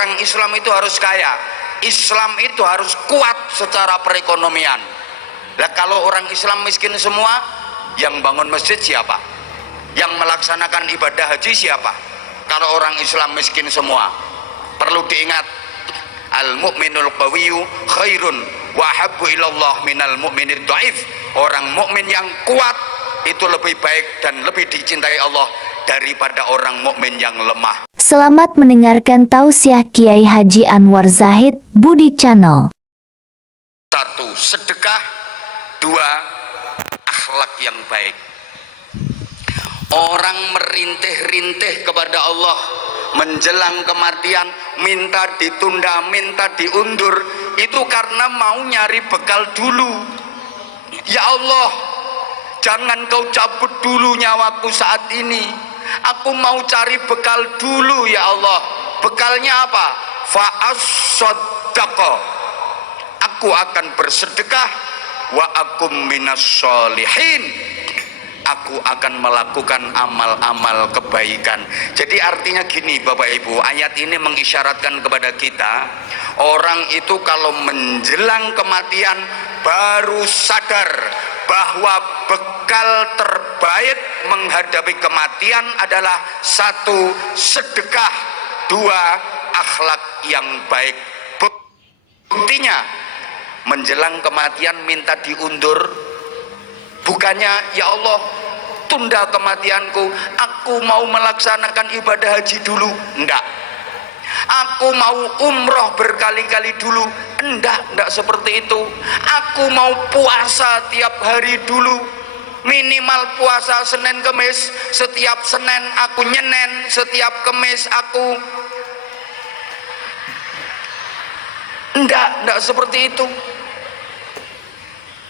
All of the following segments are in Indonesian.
orang Islam itu harus kaya, Islam itu harus kuat secara perekonomian. Lah kalau orang Islam miskin semua, yang bangun masjid siapa? Yang melaksanakan ibadah haji siapa? Kalau orang Islam miskin semua. Perlu diingat, al-mu'minul qawiyyu khairun wa habbu ilallah minal mu'minid dhaif. Orang mukmin yang kuat itu lebih baik dan lebih dicintai Allah daripada orang mukmin yang lemah. Selamat mendengarkan tausiah Kiai Haji Anwar Zahid Budi Channel. 1. Sedekah. 2. Akhlak yang baik. Orang merintih-rintih kepada Allah menjelang kematian, minta ditunda, minta diundur, itu karena mau nyari bekal dulu. Ya Allah, jangan kau cabut dulu nyawaku saat ini, aku mau cari bekal dulu ya Allah. Bekalnya apa? Fa'as-sodaqah, aku akan bersedekah, wa akum minas sholihin, aku akan melakukan amal-amal kebaikan. Jadi artinya gini Bapak Ibu, ayat ini mengisyaratkan kepada kita, orang itu kalau menjelang kematian baru sadar bahwa bekal terbaik menghadapi kematian adalah 1. Sedekah, 2. Akhlak yang baik. Buktinya menjelang kematian minta diundur, bukannya ya Allah tunda kematianku, aku mau melaksanakan ibadah haji dulu, enggak. Aku mau umroh berkali-kali dulu, enggak seperti itu. Aku mau puasa tiap hari dulu, minimal puasa Senin Kemis, setiap Senin aku nyenen, setiap Kemis aku, enggak seperti itu.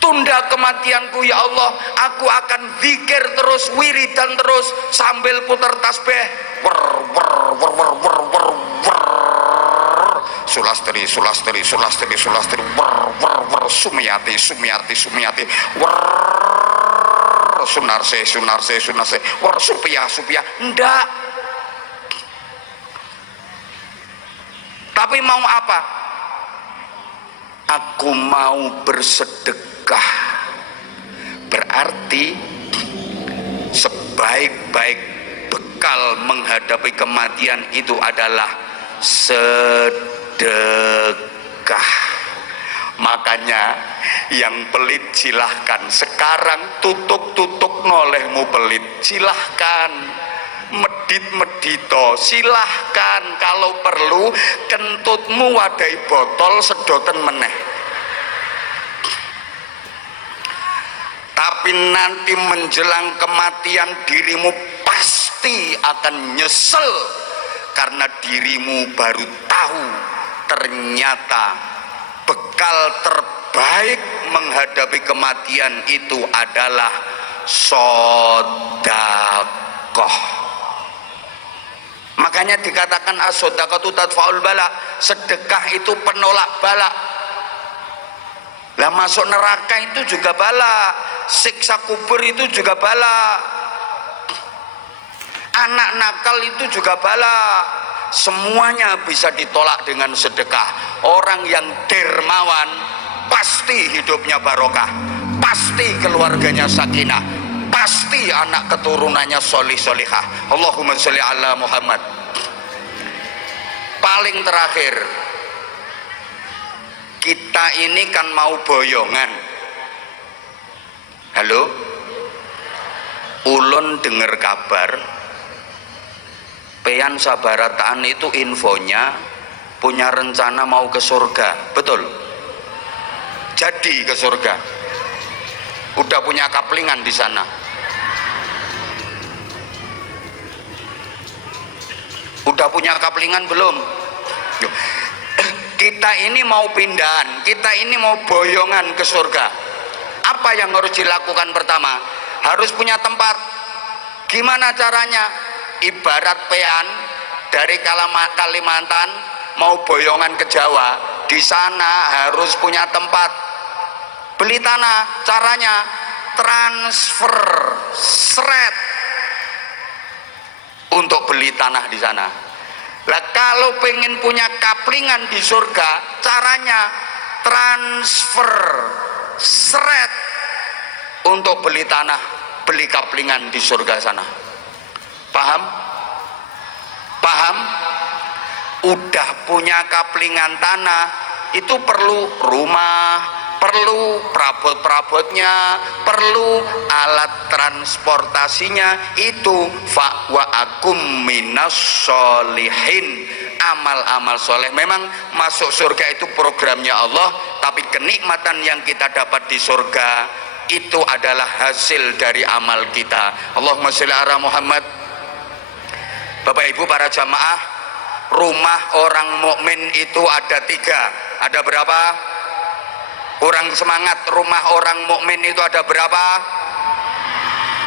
Tunda kematianku ya Allah, aku akan zikir terus, wiridan terus sambil putar tasbih, sulastri sulastri sulastri sulastri, sumiyati sumiyati sumiyati, sunarse sunarse sunarse, supiyah supiyah. Enggak. Tapi mau apa? Aku mau bersedekah. Berarti sebaik-baik bekal menghadapi kematian itu adalah sedekah. Makanya yang pelit silahkan, sekarang tutuk-tutuk nolehmu pelit silahkan, medit-medito silahkan, kalau perlu kentutmu wadai botol sedoten meneh. Tapi nanti menjelang kematian dirimu pasti akan nyesel, karena dirimu baru tahu ternyata bekal terbaik menghadapi kematian itu adalah sodakoh. Makanya dikatakan as-sodaqatu tadfa'ul bala, sedekah itu penolak bala. Lah masuk neraka itu juga bala, siksa kubur itu juga bala, anak nakal itu juga bala. Semuanya bisa ditolak dengan sedekah. Orang yang dermawan pasti hidupnya barokah, pasti keluarganya sakinah, pasti anak keturunannya solih solihah. Allahumma sholli ala Muhammad. Paling terakhir, kita ini kan mau boyongan. Halo, ulun dengar kabar Peyan Sabarataan itu infonya punya rencana mau ke surga, betul? Jadi ke surga, udah punya kaplingan di sana. Udah punya kaplingan belum? Kita ini mau pindahan, kita ini mau boyongan ke surga. Apa yang harus dilakukan pertama? Harus punya tempat. Gimana caranya? Ibarat Pean dari Kalimantan mau boyongan ke Jawa, di sana harus punya tempat. Beli tanah, caranya transfer seret untuk beli tanah di sana. Lah kalau pengen punya kaplingan di surga, caranya transfer seret untuk beli tanah, beli kaplingan di surga sana. Paham? Paham? Udah punya kaplingan tanah, itu perlu rumah, perlu perabot-perabotnya, perlu alat transportasinya. Itu fa wa akum minas sholihin, amal-amal soleh. Memang masuk surga itu programnya Allah, tapi kenikmatan yang kita dapat di surga itu adalah hasil dari amal kita. Allahumma sholli ala Muhammad. Bapak Ibu para jamaah, rumah orang mukmin itu ada 3. Ada berapa? Kurang semangat. Rumah orang mukmin itu ada berapa?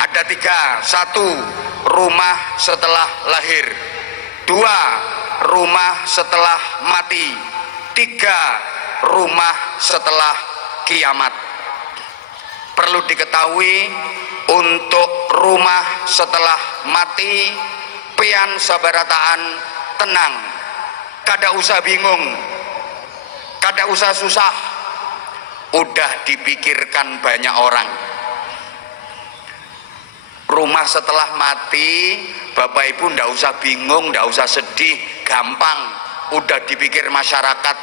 Ada 3. 1, rumah setelah lahir. 2, rumah setelah mati. 3, rumah setelah kiamat. Perlu diketahui, untuk rumah setelah mati, pian sabarataan tenang, kada usah bingung, kada usah susah, udah dipikirkan banyak orang. Rumah setelah mati, Bapak Ibu ndak usah bingung, ndak usah sedih, gampang, udah dipikir masyarakat,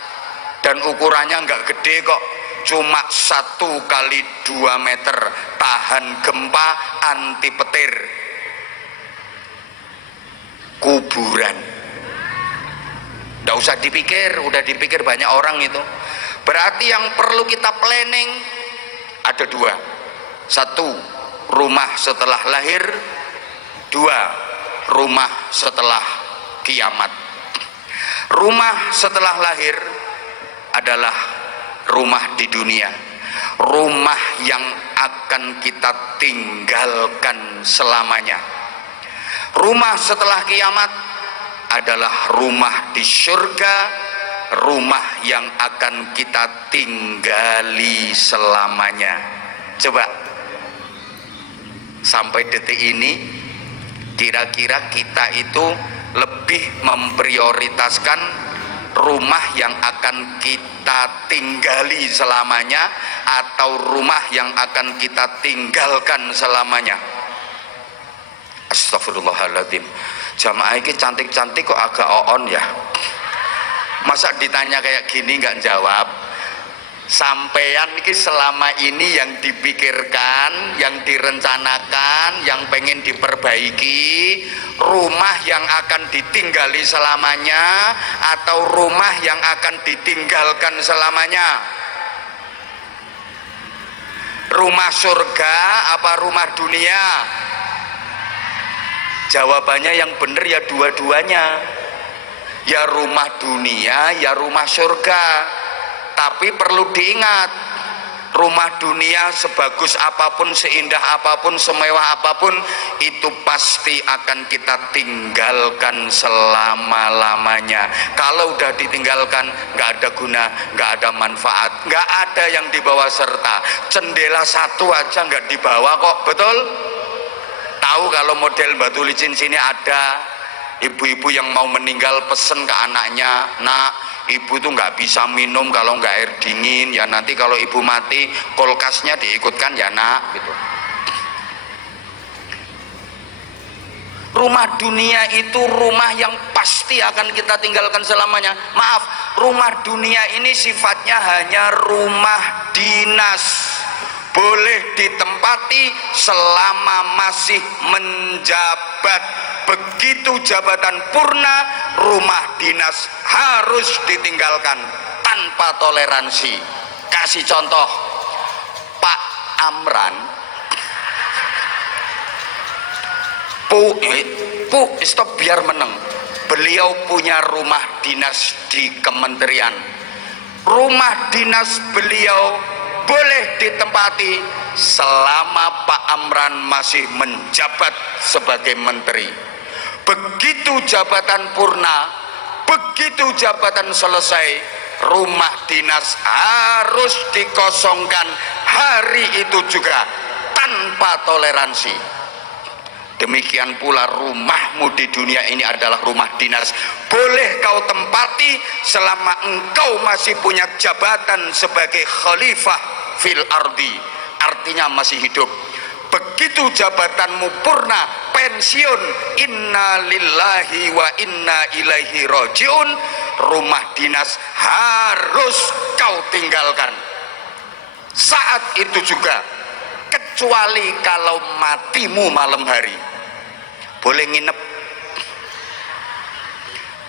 dan ukurannya nggak gede kok, cuma 1 kali 2 meter, tahan gempa, anti petir. Kuburan nggak usah dipikir, udah dipikir banyak orang itu. Berarti yang perlu kita planning ada 2. 1, rumah setelah lahir. 2, rumah setelah kiamat. Rumah setelah lahir adalah rumah di dunia, rumah yang akan kita tinggalkan selamanya. Rumah setelah kiamat adalah rumah di surga, rumah yang akan kita tinggali selamanya. Coba sampai detik ini, kira-kira kita itu lebih memprioritaskan rumah yang akan kita tinggali selamanya atau rumah yang akan kita tinggalkan selamanya? Astagfirullahaladzim, jamaah ini cantik-cantik kok agak on ya. Masa ditanya kayak gini nggak jawab? Sampean ini selama ini yang dipikirkan, yang direncanakan, yang pengen diperbaiki, rumah yang akan ditinggali selamanya atau rumah yang akan ditinggalkan selamanya? Rumah surga apa rumah dunia? Jawabannya yang benar ya dua-duanya, ya rumah dunia ya rumah surga. Tapi perlu diingat, rumah dunia sebagus apapun, seindah apapun, semewah apapun, itu pasti akan kita tinggalkan selama-lamanya. Kalau udah ditinggalkan, nggak ada guna, nggak ada manfaat, nggak ada yang dibawa serta. Jendela 1 aja nggak dibawa kok, betul? Tahu kalau model batu licin sini ada ibu-ibu yang mau meninggal pesen ke anaknya, nak, ibu tuh nggak bisa minum kalau nggak air dingin ya, nanti kalau ibu mati kulkasnya diikutkan ya nak, gitu. Rumah dunia itu rumah yang pasti akan kita tinggalkan selamanya. Maaf, rumah dunia ini sifatnya hanya rumah dinas, boleh ditempati selama masih menjabat. Begitu jabatan purna, rumah dinas harus ditinggalkan tanpa toleransi. Kasih contoh, Pak Amran, stop biar meneng. Beliau punya rumah dinas di kementerian. Rumah dinas beliau boleh ditempati selama Pak Amran masih menjabat sebagai menteri. Begitu jabatan purna, begitu jabatan selesai, rumah dinas harus dikosongkan hari itu juga tanpa toleransi. Demikian pula rumahmu di dunia ini adalah rumah dinas. Boleh kau tempati selama engkau masih punya jabatan sebagai khalifah fil ardi, artinya masih hidup. Begitu jabatanmu purna, pensiun, inna lillahi wa inna ilaihi rajiun, rumah dinas harus kau tinggalkan. Saat itu juga, kecuali kalau matimu malam hari, boleh nginep,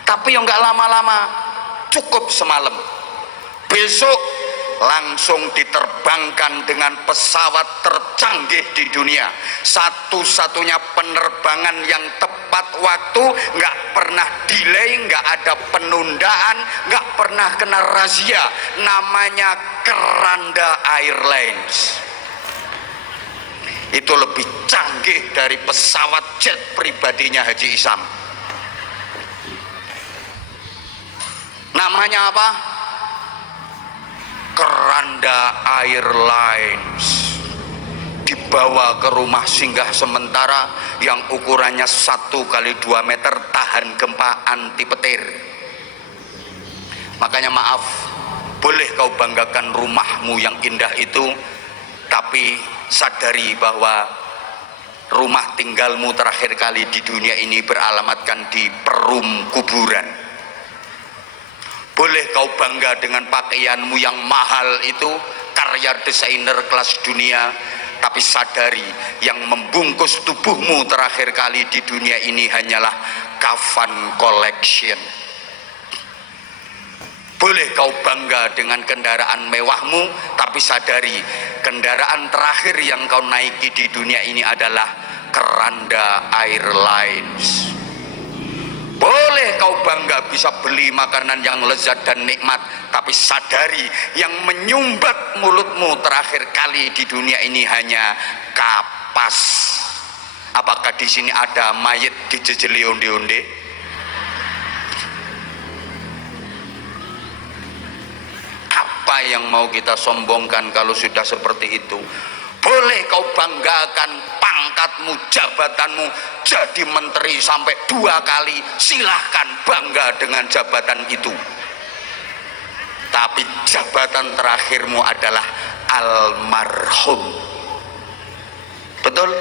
tapi yang nggak lama-lama, cukup semalam. Besok langsung diterbangkan dengan pesawat tercanggih di dunia, satu-satunya penerbangan yang tepat waktu, nggak pernah delay, nggak ada penundaan, nggak pernah kena razia, namanya Keranda Airlines. Itu lebih canggih dari pesawat jet pribadinya Haji Isam. Namanya apa? Keranda Airlines. Dibawa ke rumah singgah sementara yang ukurannya 1 kali 2 meter, tahan gempa, anti petir. Makanya maaf, boleh kau banggakan rumahmu yang indah itu, tapi sadari bahwa rumah tinggalmu terakhir kali di dunia ini beralamatkan di perum kuburan. Boleh kau bangga dengan pakaianmu yang mahal itu, karya desainer kelas dunia, tapi sadari yang membungkus tubuhmu terakhir kali di dunia ini hanyalah kafan collection. Boleh kau bangga dengan kendaraan mewahmu, tapi sadari kendaraan terakhir yang kau naiki di dunia ini adalah Keranda Airlines. Boleh kau bangga bisa beli makanan yang lezat dan nikmat, tapi sadari yang menyumbat mulutmu terakhir kali di dunia ini hanya kapas. Apakah di sini ada mayit dijejeli onde-onde? Apa yang mau kita sombongkan kalau sudah seperti itu? Boleh kau banggakan pangkatmu, jabatanmu, jadi menteri sampai 2 kali, silahkan bangga dengan jabatan itu. Tapi jabatan terakhirmu adalah almarhum. Betul?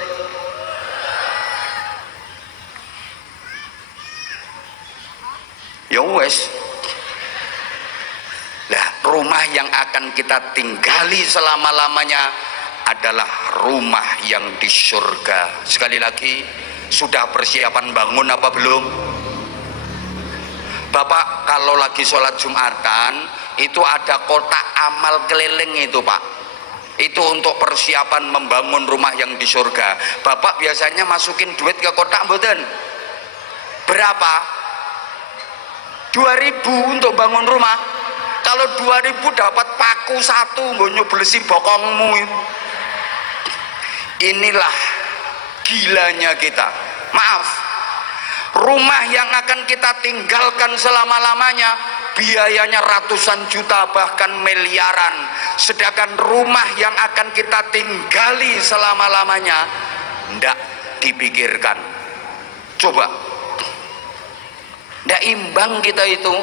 Ya wes. Nah, rumah yang akan kita tinggali selama-lamanya adalah rumah yang di surga. Sekali lagi, sudah persiapan bangun apa belum? Bapak kalau lagi sholat Jumatan itu ada kotak amal keliling itu Pak, itu untuk persiapan membangun rumah yang di surga. Bapak biasanya masukin duit ke kotak mboten? Berapa? 2.000 untuk bangun rumah. Kalau 2.000 dapat paku 1 nggo nyublesi bokongmu itu. Inilah gilanya kita. Maaf, rumah yang akan kita tinggalkan selama-lamanya biayanya ratusan juta bahkan miliaran, sedangkan rumah yang akan kita tinggali selama-lamanya tidak dipikirkan. Coba, tidak imbang kita itu.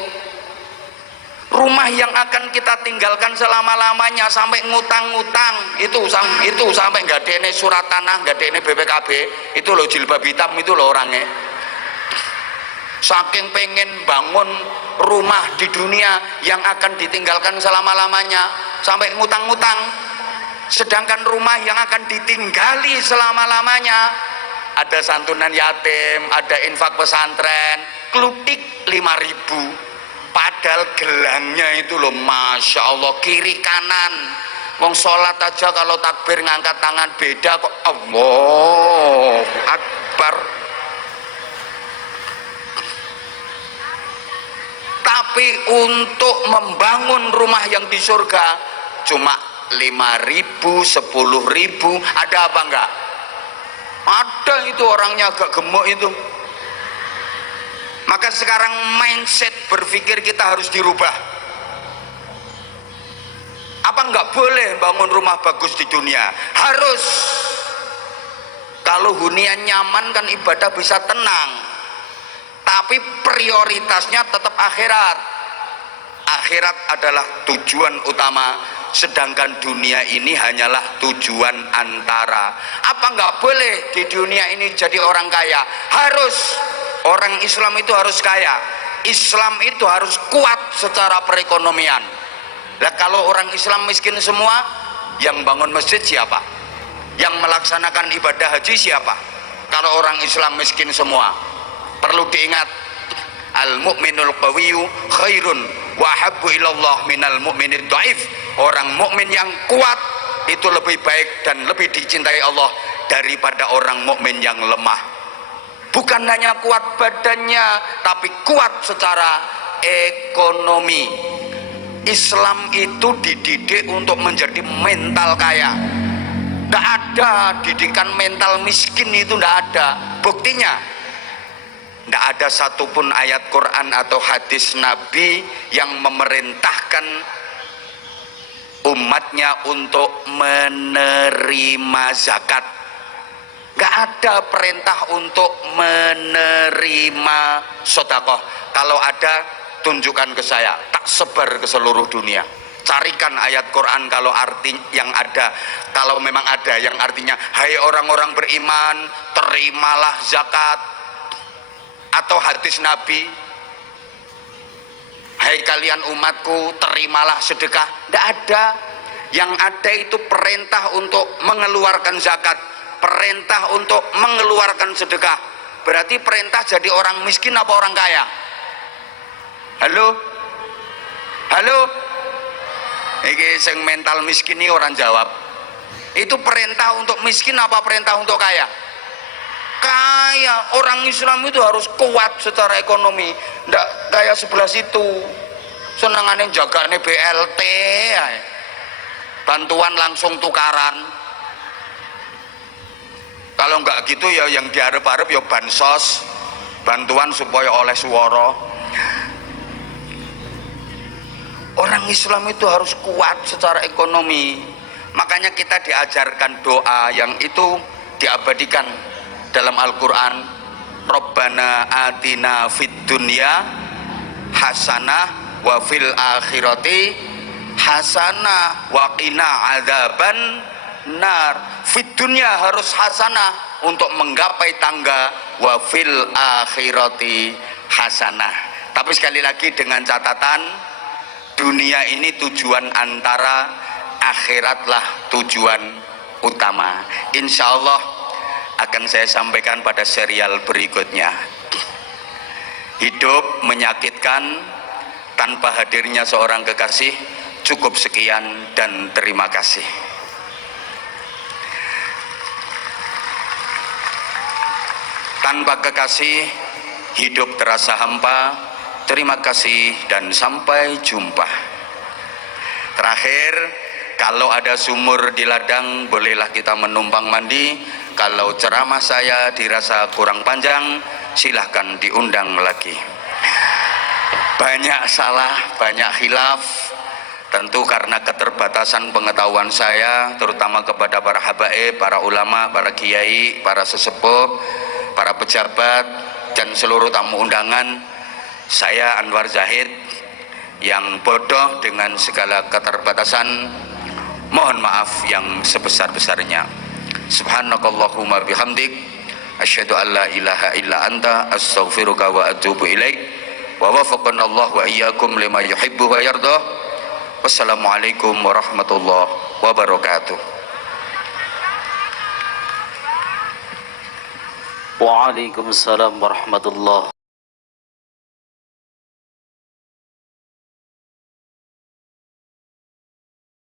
Rumah yang akan kita tinggalkan selama-lamanya sampai ngutang-ngutang itu sampai nggak ada surat tanah, nggak ada BPKB, itu loh jilbab hitam itu loh orangnya. Saking pengen bangun rumah di dunia yang akan ditinggalkan selama-lamanya sampai ngutang-ngutang, sedangkan rumah yang akan ditinggali selama-lamanya ada santunan yatim, ada infak pesantren, klutik 5.000. Padahal gelangnya itu loh, Masya Allah, kiri kanan. Wong sholat aja kalau takbir ngangkat tangan beda kok. Allah Akbar. Tapi untuk membangun rumah yang di surga cuma 5.000, 10.000, ada apa enggak? Ada itu orangnya agak gemuk itu. Maka sekarang mindset berpikir kita harus dirubah. Apa enggak boleh bangun rumah bagus di dunia? Harus. Kalau hunian nyaman kan ibadah bisa tenang, tapi prioritasnya tetap akhirat. Akhirat adalah tujuan utama, sedangkan dunia ini hanyalah tujuan antara. Apa nggak boleh di dunia ini jadi orang kaya? Harus. Orang Islam itu harus kaya. Islam itu harus kuat secara perekonomian. Lah kalau orang Islam miskin semua, yang bangun masjid siapa? Yang melaksanakan ibadah haji siapa? Kalau orang Islam miskin semua. Perlu diingat, al-mu'minul qawiyyu khairun wa habbu ilallah minal mu'minid dhaif. Orang mukmin yang kuat itu lebih baik dan lebih dicintai Allah daripada orang mukmin yang lemah. Bukan hanya kuat badannya, tapi kuat secara ekonomi. Islam itu dididik untuk menjadi mental kaya. Tidak ada didikan mental miskin, itu tidak ada. Buktinya, tidak ada satupun ayat Quran atau hadis Nabi yang memerintahkan umatnya untuk menerima zakat. Gak ada perintah untuk menerima sedekah. Kalau ada, tunjukkan ke saya, tak sebar ke seluruh dunia. Carikan ayat Quran kalau arti yang ada, kalau memang ada yang artinya hai orang-orang beriman, terimalah zakat, atau hadis Nabi hai kalian umatku, terimalah sedekah. Tidak ada. Yang ada itu perintah untuk mengeluarkan zakat, perintah untuk mengeluarkan sedekah. Berarti perintah jadi orang miskin apa orang kaya? Halo? Halo? Iki sing mental miskin ini orang jawab. Itu perintah untuk miskin apa perintah untuk kaya? Kaya. Orang Islam itu harus kuat secara ekonomi. Ndak kayak sebelah situ senengane jagane BLT ae. Bantuan langsung tukaran. Kalau enggak gitu ya yang diarep-arep ya bansos, bantuan supaya oleh suara. Orang Islam itu harus kuat secara ekonomi. Makanya kita diajarkan doa yang itu diabadikan dalam Al-Quran. Rabbana atina fid dunya hasanah wa fil akhirati hasanah wa qina adzaban nar. Fid dunya harus hasanah untuk menggapai tangga, wa fil akhirati hasanah. Tapi sekali lagi dengan catatan, dunia ini tujuan antara, akhiratlah tujuan utama. Insya Allah akan saya sampaikan pada serial berikutnya. Hidup menyakitkan tanpa hadirnya seorang kekasih. Cukup sekian dan terima kasih. Tanpa kekasih hidup terasa hampa. Terima kasih dan sampai jumpa. Terakhir, kalau ada sumur di ladang, bolehlah kita menumpang mandi. Kalau ceramah saya dirasa kurang panjang, silahkan diundang lagi. Banyak salah, banyak khilaf, tentu karena keterbatasan pengetahuan saya, terutama kepada para habaib, para ulama, para kiai, para sesepuh, para pejabat, dan seluruh tamu undangan. Saya Anwar Zahid yang bodoh dengan segala keterbatasan, mohon maaf yang sebesar-besarnya. Subhanakallahumma bihamdik, asyhadu an la ilaha illa anta, astaghfiruka wa atubu ilaik. Wa wafaqana Allah wa iyyakum lima yuhibbu wa yardah. Wassalamualaikum warahmatullahi wabarakatuh. Waalaikumsalam warahmatullahi